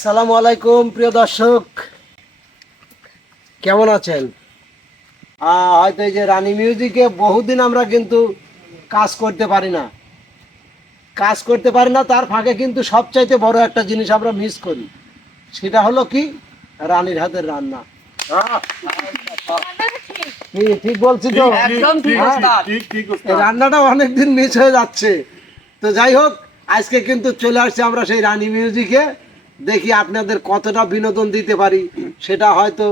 আসসালামু আলাইকুম প্রিয় দর্শক। কেমন আছেন? হয়তো এই যে রানী মিউজিকে বহুদিন আমরা কিন্তু কাজ করতে পারি না। কাজ করতে পারি না তার ফাঁকে কিন্তু সবচাইতে বড় একটা জিনিস আমরা মিস করি। সেটা হলো কি? রানীর হাতের রান্না। ঠিক বলছি তো? রান্নাটা অনেকদিন মিস হয়ে যাচ্ছে। তো যাই হোক আজকে কিন্তু চলে আসছি আমরা সেই রানী মিউজিকে। দেখি আপনাদের কতটা বিনোদন দিতে পারি। সেটা হয়তো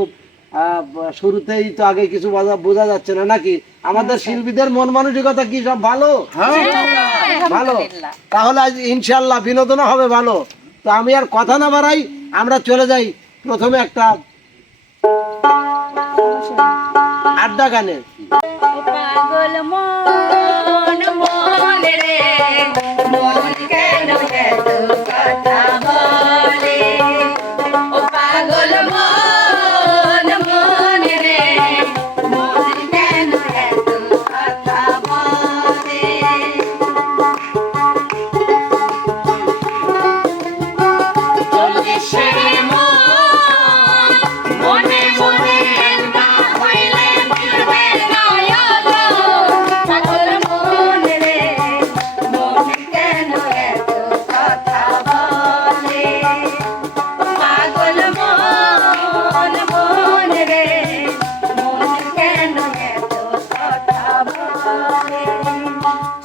আহ, শুরুতেই তো আগে কিছু বোঝা বোঝা যাচ্ছে না নাকি? আমাদের শিল্পীদের মন মানসিকতা কি সব ভালো? ভালো? তাহলে আজ ইনশাল্লাহ বিনোদনও হবে ভালো। তো আমি আর কথা না বাড়াই আমরা চলে যাই প্রথমে একটা আড্ডা গানে। পাগল মন মন রে মন কেন Hacemos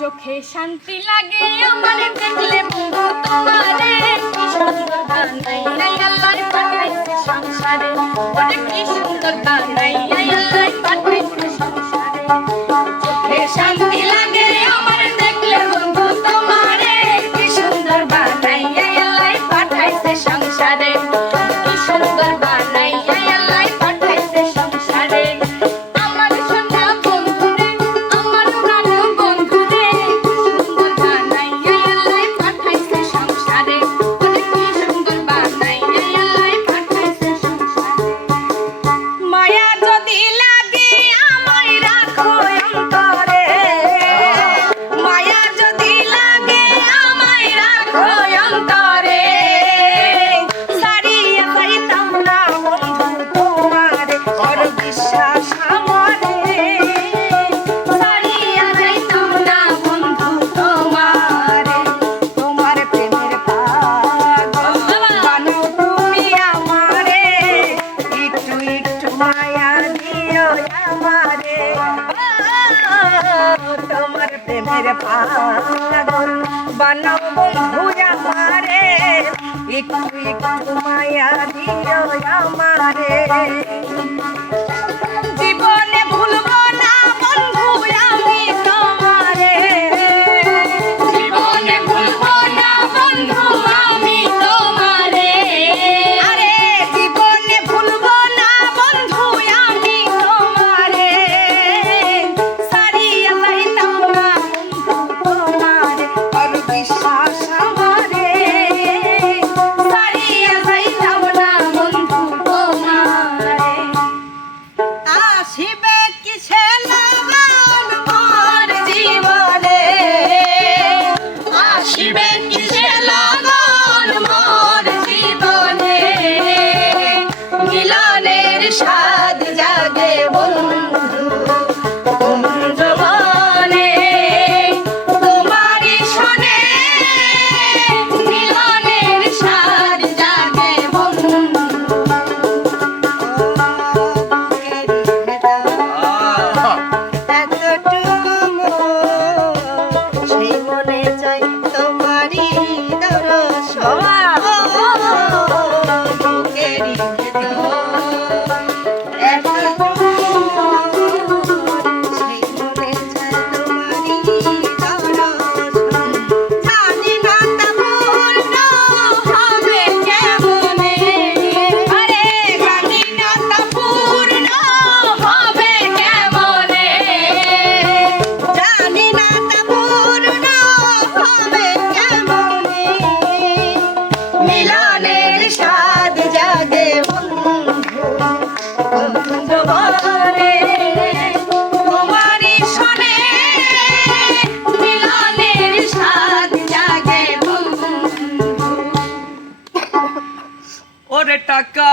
চোখে শান্তি লাগে, আমার দেখলে বন্ধু তোমারে। কি সুন্দর বানাই আল্লাহ পাঠাইছে সংসারে। ওরে কি সুন্দর বানাই আল্লাহ পাঠাইছে মায়া দিও আমারে। তোমার প্রেমের পাগল বানাও বন্ধু আমারে। একটু একটু মায়া দিও আমারে। মিলনের স্বাদ জাগে বন্ধুরে মিলনের স্বাদ জাগে বন্ধু। ওরে টাকা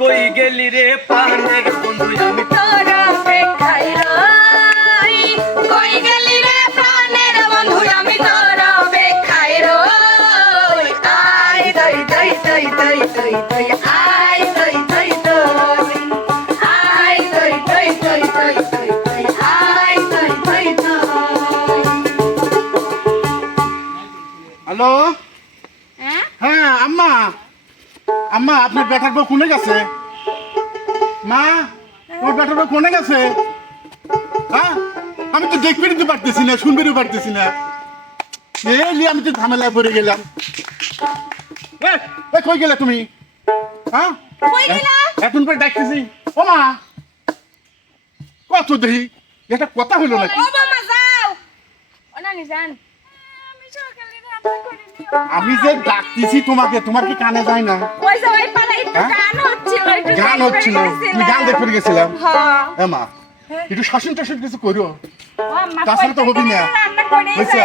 কই গেলি রে পানের বন্ধু আমি তারা অপেক্ষায় রই কই গেলি রে প্রাণের বন্ধু আমি তারা অপেক্ষায় রই আই দই দই দই দই দই দই আই হ্যাঁ আম্মা। আম্মা আপনার ব্যাটার বউ কোনে গেছে? মা ওর ব্যাটার বউ কোনে গেছে? হ্যাঁ আমি তো দেখবে তো পারতেছি না শুনবেও পারতেছি না। এই আমি তো ঝামেলায় পড়ে গেলাম। এ কই গেলে তুমি? হ্যাঁ? এখন পরে ডাকতেছি ও মা কত দেরি? এটা কথা হলো নাকি? ও মামা যাও। ও নানি যান। আমি যে ডাকতেছি তোমাকে তোমার কি কানে যায় না? ওই হ্যাঁ? গান হচ্ছিল গান। তুমি গান দেখতে গেছিলাম। হ্যাঁ। মা। একটু শাসন টাসন কিছু করো তাছাড়া তো হবি না। গেছি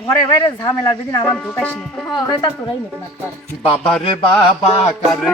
ঘরের বাইরে ঝামেলার বিদিন আমার ঢুকাইস নি। তোরাই নিক না কর বাবা রে বাবা কারে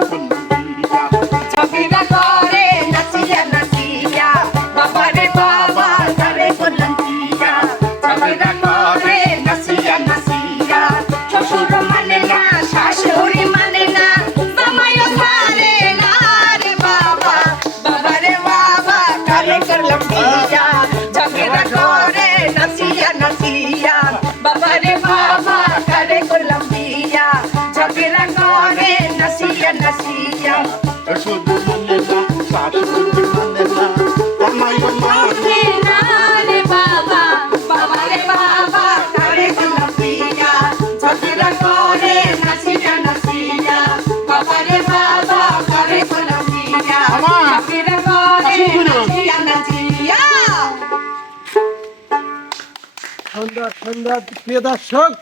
সুন্দর প্রিয় দর্শক।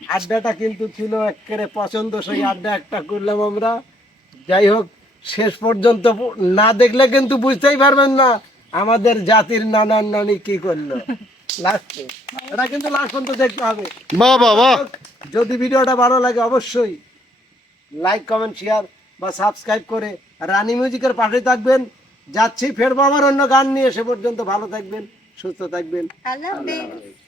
আড্ডাটা কিন্তু ছিল একেবারে পছন্দ সেই আড্ডা একটা করলাম আমরা। যাই হোক শেষ পর্যন্ত না দেখলে কিন্তু বুঝতেই পারবেন না আমাদের জাতির নানান নানি কি করল। লাস্টে। এটা কিন্তু লাস্ট পর্যন্ত দেখতে হবে। বাহ বাহ বাহ। যদি ভিডিওটা ভালো লাগে অবশ্যই লাইক কমেন্ট শেয়ার বা সাবস্ক্রাইব করে রানী মিউজিকের পাশে থাকবেন। যাচ্ছি ফেরবো আবার অন্য গান নিয়ে। সে পর্যন্ত ভালো থাকবেন সুস্থ থাকবেন। আল্লাহ হাফেজ।